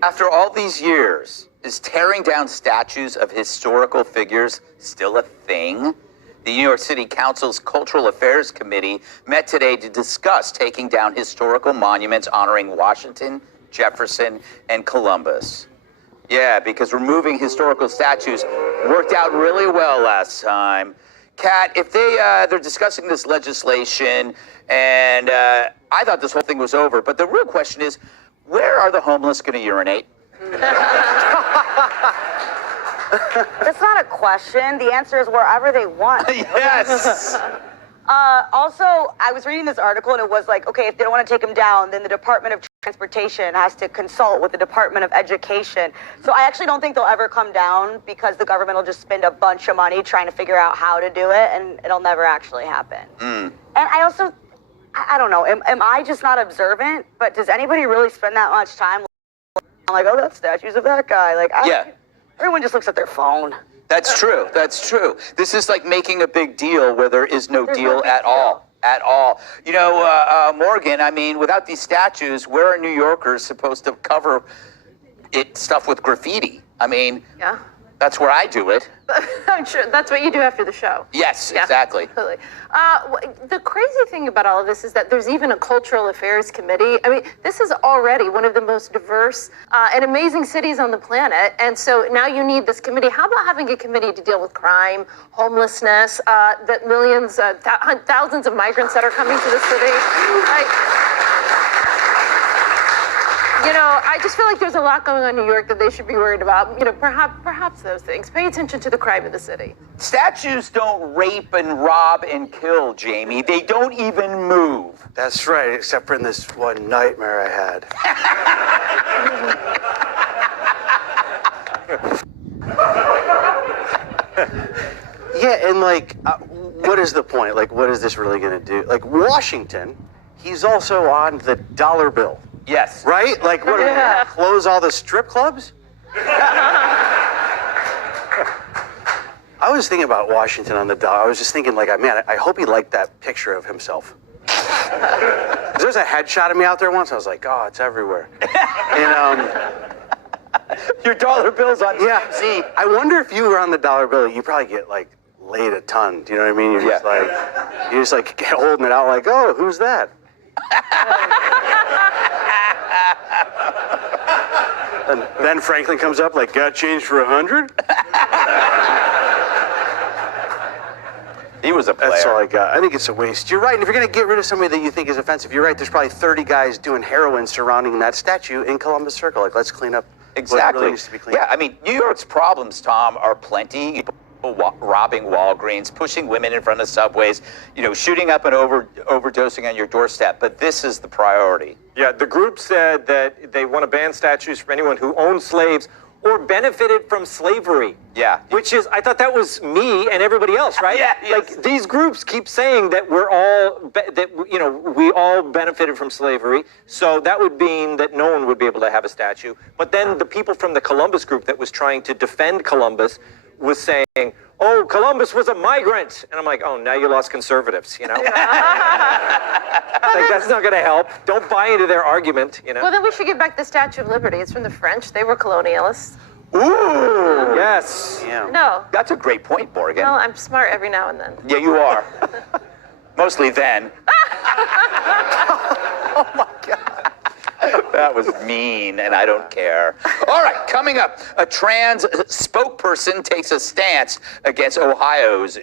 After all these years, is tearing down statues of historical figures still a thing? The New York City Council's Cultural Affairs Committee met today to discuss taking down historical monuments honoring Washington, Jefferson, and Columbus. Yeah, because removing historical statues worked out really well last time. Kat, if they're discussing this legislation, and I thought this whole thing was over, but the real question is, where are the homeless going to urinate? That's not a question. The answer is wherever they want. Yes. Also, I was reading this article and it was like, okay, if they don't want to take them down, then the Department of Transportation has to consult with the Department of Education. So I actually don't think they'll ever come down because the government will just spend a bunch of money trying to figure out how to do it, and it'll never actually happen. And I also, I don't know, am I just not observant? But does anybody really spend that much time like, oh, that's statues of that guy? Like, everyone just looks at their phone. That's true. That's true. This is like making a big deal where there is no deal at all. At all. You know, Morgan, I mean, without these statues, where are New Yorkers supposed to cover stuff with graffiti? I mean, yeah. That's where I do it. I'm sure that's what you do after the show. Yes, yeah, exactly. Absolutely. The crazy thing about all of this is that there's even a cultural affairs committee. I mean, this is already one of the most diverse and amazing cities on the planet. And so now you need this committee. How about having a committee to deal with crime, homelessness, that millions, thousands of migrants that are coming to the city? You know, I just feel like there's a lot going on in New York that they should be worried about. You know, perhaps those things. Pay attention to the crime of the city. Statues don't rape and rob and kill, Jamie. They don't even move. That's right, except for in this one nightmare I had. Yeah, and like, what is the point? Like, what is this really going to do? Like, Washington, he's also on the dollar bill. Yes. Right? Like, what, close all the strip clubs? I was thinking about Washington on the dollar. I was just thinking, like, man, I hope he liked that picture of himself. There's a headshot of me out there once. I was like, oh, it's everywhere. And, your dollar bill's on yeah. See, I wonder if you were on the dollar bill, you probably get, like, laid a ton. Do you know what I mean? You're just like holding it out like, oh, who's that? And then Franklin comes up like, got change for 100? He was a player. That's all I got. I think it's a waste. You're right. And if you're going to get rid of somebody that you think is offensive, you're right. There's probably 30 guys doing heroin surrounding that statue in Columbus Circle. Like, let's clean up what really needs to be cleaned up. Yeah, I mean, New York's problems, Tom, are plenty. Robbing Walgreens, pushing women in front of subways, you know, shooting up and overdosing on your doorstep. But this is the priority. Yeah, the group said that they want to ban statues from anyone who owned slaves or benefited from slavery. Yeah. Which is, I thought that was me and everybody else, right? Yeah. Yes. Like, these groups keep saying that we're all, we all benefited from slavery. So that would mean that no one would be able to have a statue. But then the people from the Columbus group that was trying to defend Columbus was saying, oh, Columbus was a migrant. And I'm like, oh, now you lost conservatives, you know? Like, that's not going to help. Don't buy into their argument, you know? Well, then we should give back the Statue of Liberty. It's from the French. They were colonialists. Ooh! Yes. Yeah. No. That's a great point, Morgan. Well, I'm smart every now and then. Yeah, you are. Mostly then. Oh, my God. That was mean, and I don't care. All right, coming up, a trans spokesperson takes a stance against Ohio's